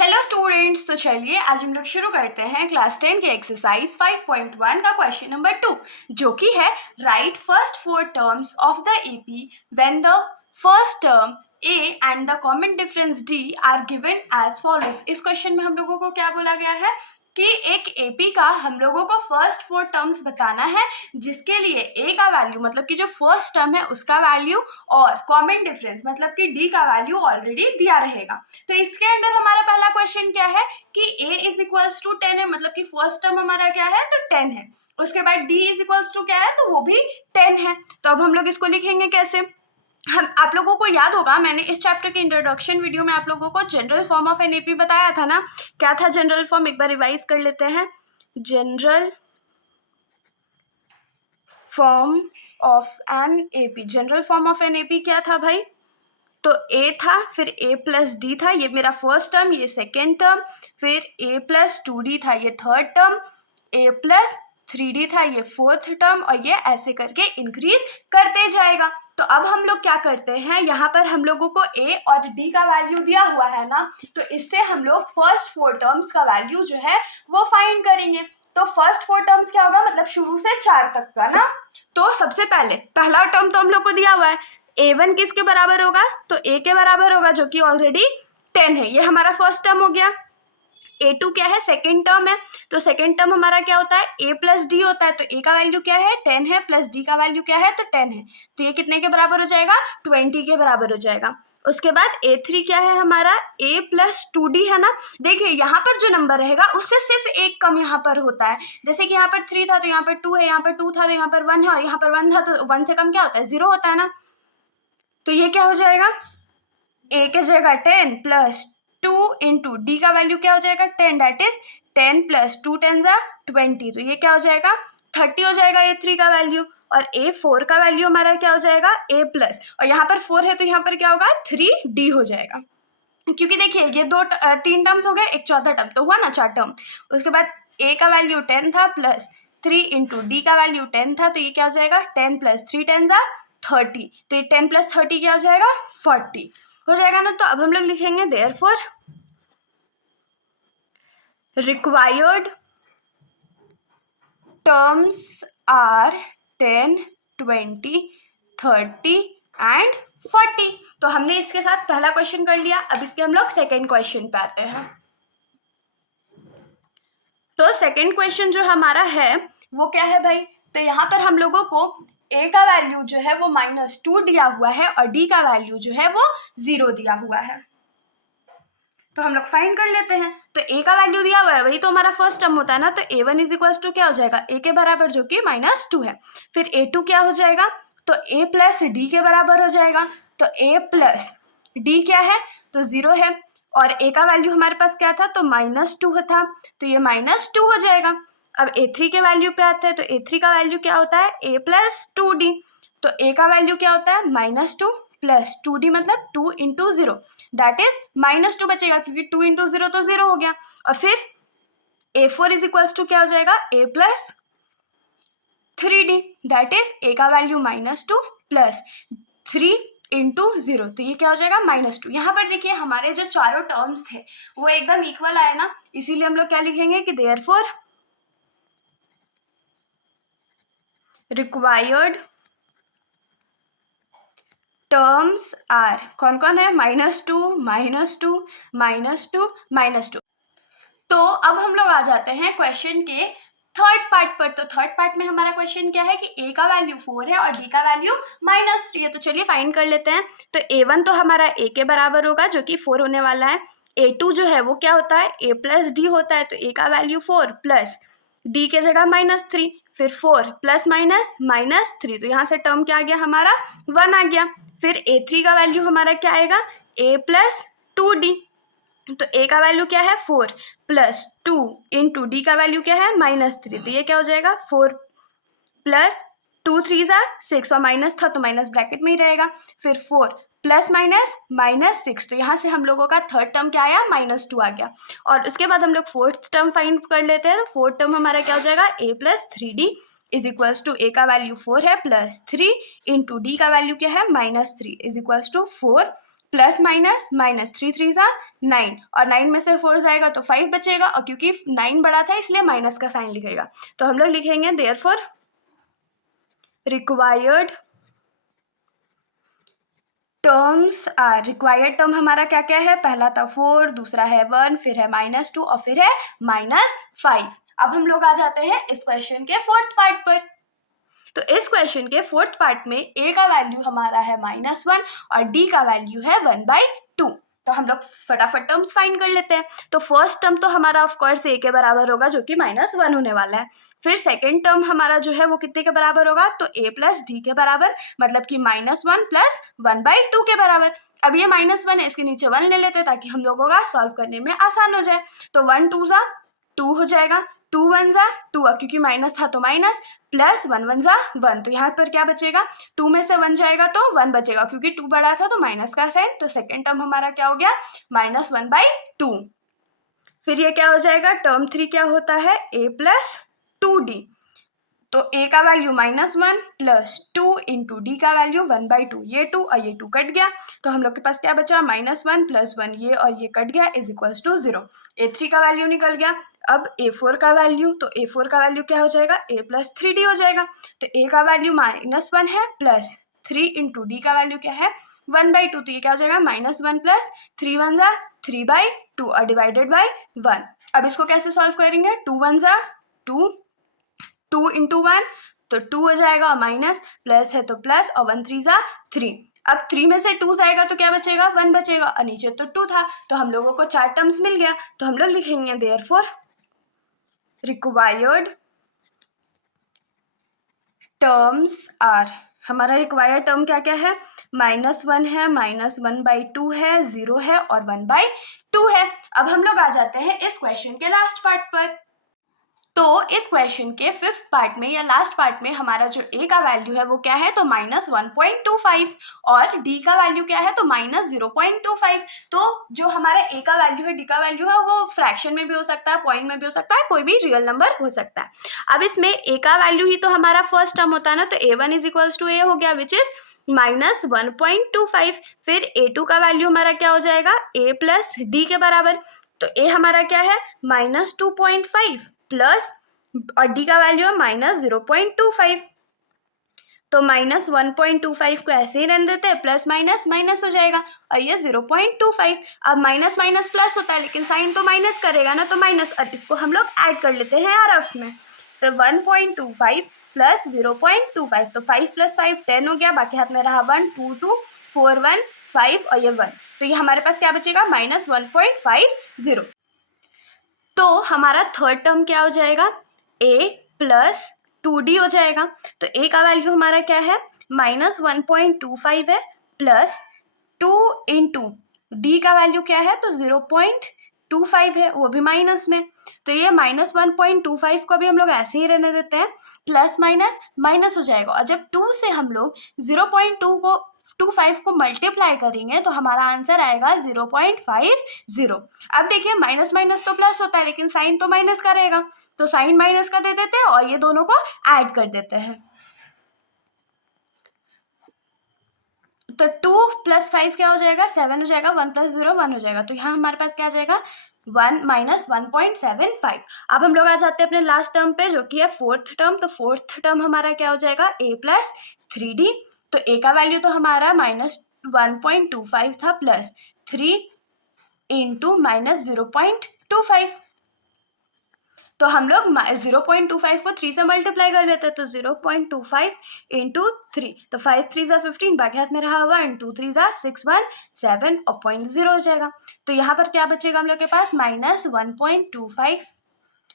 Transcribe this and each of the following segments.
Hello students, तो चलिए आज हम लोग शुरू करते हैं क्लास 10 के एक्सरसाइज 5.1 का क्वेश्चन नंबर 2, जो कि है write first four terms of the AP when the first term a and the common difference d are given as follows. इस क्वेश्चन में हम लोगों को क्या बोला गया है कि एक एपी का हम लोगों को फर्स्ट फोर टर्म्स बताना है, जिसके लिए ए का वैल्यू मतलब कि जो फर्स्ट टर्म है उसका वैल्यू और कॉमन डिफरेंस मतलब कि डी का वैल्यू ऑलरेडी दिया रहेगा। तो इसके अंदर हमारा पहला क्वेश्चन क्या है कि a इज इक्वल्स टू 10 है, मतलब कि फर्स्ट टर्म हमारा क्या है तो 10 है। उसके बाद d इज इक्वल्स टू क्या है तो वो भी 10 है। तो अब हम लोग इसको लिखेंगे कैसे। हम आप लोगों को याद होगा मैंने इस चैप्टर के इंट्रोडक्शन वीडियो में आप लोगों को general form of an AP बताया था ना। क्या था जनरल फॉर्म, एक बार रिवाइज कर लेते हैं। General form of an AP, general form of an AP क्या था भाई, तो a था, फिर a प्लस डी था, ये मेरा फर्स्ट टर्म, ये सेकेंड टर्म, फिर a प्लस 2d था, ये third term, a plus 3d था, ये फोर्थ टर्म, और ये ऐसे करके इंक्रीज करते जाएगा। तो अब हम लोग क्या करते हैं, यहाँ पर हम लोगों को a और d का वैल्यू दिया हुआ है ना, तो इससे हम लोग फर्स्ट फोर टर्म्स का वैल्यू जो है वो फाइंड करेंगे। तो फर्स्ट फोर टर्म्स क्या होगा, मतलब शुरू से 4 तक का ना। तो सबसे पहले पहला टर्म तो हम लोग को दिया हुआ है, a1 किसके बराबर होगा तो a के बराबर होगा, जो कि ऑलरेडी 10 है, ये हमारा फर्स्ट टर्म हो गया। a2 क्या है, सेकेंड टर्म है, तो सेकेंड टर्म हमारा क्या होता है a प्लस डी होता है, तो a का वैल्यू क्या है 10 है, प्लस d का वैल्यू क्या है तो 10 है, तो ये कितने के बराबर हो जाएगा 20 के बराबर हो जाएगा। उसके बाद a3 क्या है हमारा a प्लस 2d है ना। देखिए यहाँ पर जो नंबर रहेगा उससे सिर्फ एक कम यहाँ पर होता है, जैसे कि यहाँ पर 3 था तो यहाँ पर 2 है, यहाँ पर 2 था तो यहाँ पर 1 है, और यहाँ पर 1 था तो 1 से कम क्या होता है 0 होता है ना। तो ये क्या हो जाएगा a के जगह 10 प्लस 2 इंटू डी का वैल्यू क्या हो जाएगा 10, दैट इज 10 प्लस 2 10 20, तो ये क्या हो जाएगा 30 हो जाएगा a3 का वैल्यू। और a4 का वैल्यू हमारा क्या हो जाएगा a प्लस, और यहाँ पर 4 है तो यहाँ पर क्या होगा 3d हो जाएगा, क्योंकि देखिए ये तीन टर्म्स हो गए, एक चौथा टर्म तो हुआ ना 4 टर्म। उसके बाद a का वैल्यू 10 था प्लस 3 इंटू डी का वैल्यू 10 था, तो ये क्या हो जाएगा 10 प्लस 3 10 30, तो ये 10 प्लस 30 क्या हो जाएगा 40 हो जाएगा ना। तो अब हम लोग लिखेंगे therefore required terms are 10 20 30 and 40। तो हमने इसके साथ पहला क्वेश्चन कर लिया, अब इसके हम लोग सेकेंड क्वेश्चन पे आते हैं। तो सेकेंड क्वेश्चन जो हमारा है वो क्या है भाई, तो यहाँ पर हम लोगों को a का वैल्यू जो है वो -2 दिया हुआ है और d का वैल्यू जो है वो 0 दिया हुआ है। तो हम लोग फाइंड कर लेते हैं। तो a का वैल्यू दिया हुआ है, वही तो हमारा फर्स्ट टर्म होता है ना, तो a1 इज इक्वल्स टू क्या हो जाएगा a के बराबर, जो कि -2 है। फिर a2 क्या हो जाएगा तो a प्लस डी के बराबर हो जाएगा, तो a प्लस डी क्या है तो 0 है, और a का वैल्यू हमारे पास क्या था तो -2 था, तो ये -2 हो जाएगा। अब a3 के वैल्यू पे आते हैं, तो a3 का वैल्यू क्या होता है a प्लस 2d, तो a का वैल्यू क्या होता है -2 प्लस 2d मतलब 2 इंटू 0, दैट इज -2 बचेगा, क्योंकि 2 इंटू 0 तो 0 हो गया। और फिर a4 इज इक्वल्स टू क्या हो जाएगा a plus 3d, that is a का वैल्यू -2 प्लस 3 इंटू 0, तो ये क्या हो जाएगा -2। यहाँ पर देखिए हमारे जो चारों टर्म्स थे वो एकदम इक्वल आए ना, इसीलिए हम लोग क्या लिखेंगे कि देयरफॉर रिक्वायर्ड टर्म्स आर, कौन कौन है -2 -2 -2 -2। तो अब हम लोग आ जाते हैं क्वेश्चन के थर्ड पार्ट पर। तो थर्ड पार्ट में हमारा क्वेश्चन क्या है कि a का वैल्यू 4 है और d का वैल्यू -3 है। तो चलिए फाइंड कर लेते हैं। तो a1 तो हमारा a के बराबर होगा, जो कि 4 होने वाला है। a2 जो है वो क्या होता है a प्लस डी होता है, तो a का वैल्यू 4 प्लस d के जगह -3, फिर 4 प्लस -3, तो यहाँ से टर्म क्या आ गया हमारा 1 आ गया। फिर a3 का वैल्यू हमारा क्या आएगा a प्लस 2d, तो a का वैल्यू क्या है 4 प्लस 2 इंटू डी का वैल्यू क्या है -3, तो ये क्या हो जाएगा 4 प्लस 2 3 6, और माइनस था तो माइनस ब्रैकेट में ही रहेगा। फिर 4 प्लस -6, तो यहाँ से हम लोगों का थर्ड टर्म क्या आया -2 आ गया। और उसके बाद हम लोग फोर्थ टर्म फाइंड कर लेते हैं। तो फोर्थ टर्म हमारा क्या हो जाएगा a plus 3d is equals to a का वैल्यू 4 है प्लस 3 इंटू डी का वैल्यू क्या है -3 is equals to 4 plus minus minus, 3 3 ज़ा 9, और 9 में से 4 जाएगा तो 5 बचेगा, और क्योंकि 9 बड़ा था इसलिए माइनस का साइन लिखेगा। तो हम लोग लिखेंगे therefore required terms are, required term हमारा क्या क्या है, पहला था 4, दूसरा है 1, फिर है -2 और फिर है -5। अब हम लोग आ जाते हैं इस क्वेश्चन के फोर्थ पार्ट पर। तो इस क्वेश्चन के फोर्थ पार्ट में a का वैल्यू हमारा है -1 और d का वैल्यू है 1/2। तो हम लोग फटाफट टर्म्स फाइंड कर लेते हैं। तो फर्स्ट टर्म तो हमारा ऑफ कोर्स a के बराबर होगा जो कि -1 होने वाला है। फिर सेकंड टर्म हमारा जो है वो कितने के बराबर होगा, तो a प्लस डी के बराबर, मतलब कि -1 प्लस 1/2 के बराबर। अब ये -1 है, इसके नीचे 1 ले लेते हैं ताकि हम लोगों का सॉल्व करने में आसान हो जाए। तो 1 2 ज़ा 2 हो जाएगा, 2 1 ज़ा 2, क्योंकि माइनस था तो माइनस, प्लस 1 1 ज़ा 1, तो यहाँ पर क्या बचेगा, 2 में से 1 जाएगा तो 1 बचेगा, क्योंकि 2 बड़ा था तो माइनस का साइन, तो सेकेंड टर्म हमारा क्या हो गया, -1/2। फिर ये क्या हो जाएगा, टर्म 3 क्या होता है, a प्लस 2d। तो a का वैल्यू -1 प्लस 2 इंटू डी का वैल्यू 1/2, ये 2 और ये 2 कट गया, तो हम लोग के पास क्या बचा, -1 प्लस 1, ये और ये कट गया, इज इक्वल्स टू 0। a3 का वैल्यू निकल गया। अब a4 का वैल्यू, तो a4 का वैल्यू क्या हो जाएगा, a प्लस 3d हो जाएगा। तो a का वैल्यू -1 है, प्लस 3 इंटू डी का वैल्यू क्या है, 1/2, तो ये क्या हो जाएगा, -1 प्लस 3 1 ज़ा 3/2 और डिवाइडेड बाई 1। अब इसको कैसे सॉल्व करेंगे, 2 1 ज़ा 2, 2 इंटू 1 तो 2 हो जाएगा, और माइनस प्लस है तो प्लस, और 1 3 ज़ा 3। अब 3 में से 2 जाएगा तो क्या बचेगा, 1 बचेगा, और नीचे तो 2 था, तो हम लोगों को 4 टर्म्स मिल गया। तो हम लोग लिखेंगे देयरफॉर रिक्वायर्ड टर्म्स आर, हमारा रिक्वायर्ड टर्म क्या क्या है, -1 है, -1/2 है, 0 है और 1/2 है। अब हम लोग आ जाते हैं इस क्वेश्चन के लास्ट पार्ट पर। तो इस क्वेश्चन के फिफ्थ पार्ट में या लास्ट पार्ट में हमारा जो a का वैल्यू है वो क्या है, तो -1.25, और d का वैल्यू क्या है, तो -0.25। तो जो हमारा a का वैल्यू है, d का वैल्यू है, वो फ्रैक्शन में भी हो सकता है, पॉइंट में भी हो सकता है, कोई भी रियल नंबर हो सकता है। अब इसमें a का वैल्यू ही तो हमारा फर्स्ट टर्म होता है ना, तो a1 is equals to a हो गया, विच इज -1.25। फिर a2 का वैल्यू हमारा क्या हो जाएगा, a प्लस डी के बराबर। तो a हमारा क्या है, -2.5 प्लस, और डी का वैल्यू है -0.25, तो -1.25 को ऐसे ही रहने देते हैं, प्लस माइनस माइनस हो जाएगा, और ये 0.25। अब माइनस माइनस प्लस होता है, लेकिन साइन तो माइनस करेगा ना, तो माइनस, अब इसको हम लोग ऐड कर लेते हैं RF में। तो 1.25 प्लस 0.25, तो 5 + 5 10 हो गया, बाकी हाथ में रहा 1 2 2 4 1 5 और ये 1, तो ये हमारे पास क्या बचेगा, -1.50। तो हमारा थर्ड टर्म क्या हो जाएगा, a प्लस 2d हो जाएगा। तो a का वैल्यू हमारा क्या है, -1.25 है, प्लस 2 इंटू डी का वैल्यू क्या है, तो 0.25 है, वो भी माइनस में। तो ये -1.25 को भी हम लोग ऐसे ही रहने देते हैं, प्लस माइनस माइनस हो जाएगा, और जब 2 से हम लोग 0.25 को मल्टीप्लाई करेंगे तो हमारा आंसर आएगा 0.50। अब देखिए, माइनस माइनस तो प्लस होता है, लेकिन साइन तो माइनस का रहेगा, तो साइन माइनस का दे देते हैं और ये दोनों को ऐड कर देते हैं। तो 2 + 5 क्या हो जाएगा, 7 हो जाएगा, 1 + 0 1 हो जाएगा, तो यहाँ हमारे पास क्या आ जाएगा, 1 - 1.75। अब हम लोग आ जाते हैं अपने लास्ट टर्म पे, जो कि है फोर्थ टर्म। तो फोर्थ टर्म हमारा क्या हो जाएगा, a प्लस 3d। तो a का वैल्यू तो हमारा -1.25 था, प्लस 3 इंटू -0.25, तो हम लोग 0.25 को 3 से मल्टीप्लाई कर लेते हैं, तो 0.25 इंटू 3, तो 5 3 ज़ा 15, बाकी हाथ में रहा 1 2 3 ज़ा 6 1 7 और 0.0 हो जाएगा। तो यहाँ पर क्या बचेगा हम लोग के पास, -1.25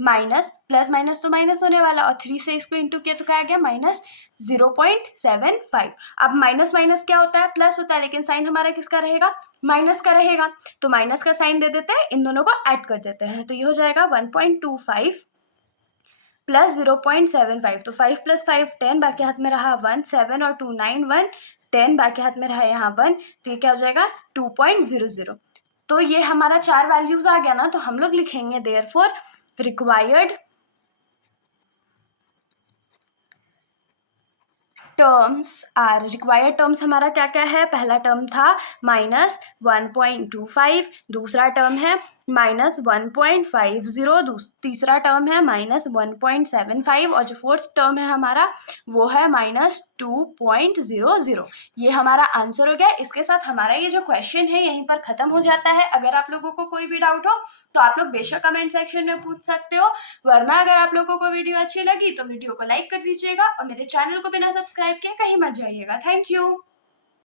माइनस प्लस माइनस तो माइनस होने वाला, और 3 से इसको इंटू किया तो क्या आ गया, -0.75। अब माइनस माइनस क्या होता है, प्लस होता है, लेकिन साइन हमारा किसका रहेगा, माइनस का रहेगा, तो माइनस का साइन दे देते हैं, इन दोनों को ऐड कर देते हैं, तो ये हो जाएगा 1.25 प्लस 0.75, तो 5 + 5 10, बाकी हाथ में रहा 1 7 और 2 9 1 10, बाकी हाथ में रहा यहाँ 1, तो ये क्या हो जाएगा 2.00। तो ये हमारा 4 वैल्यूज आ गया ना, तो हम लोग लिखेंगे therefore required terms are required terms हमारा क्या क्या है, पहला टर्म था -1.25, दूसरा टर्म है -1.50, तीसरा टर्म है -1.75 और जो फोर्थ टर्म है हमारा वो है -2.00। ये हमारा आंसर हो गया। इसके साथ हमारा ये जो क्वेश्चन है यहीं पर खत्म हो जाता है। अगर आप लोगों को कोई भी डाउट हो तो आप लोग बेशक कमेंट सेक्शन में पूछ सकते हो, वरना अगर आप लोगों को वीडियो अच्छी लगी तो वीडियो को लाइक कर दीजिएगा और मेरे चैनल को बिना सब्सक्राइब किए कहीं मत जाइएगा। Thank you.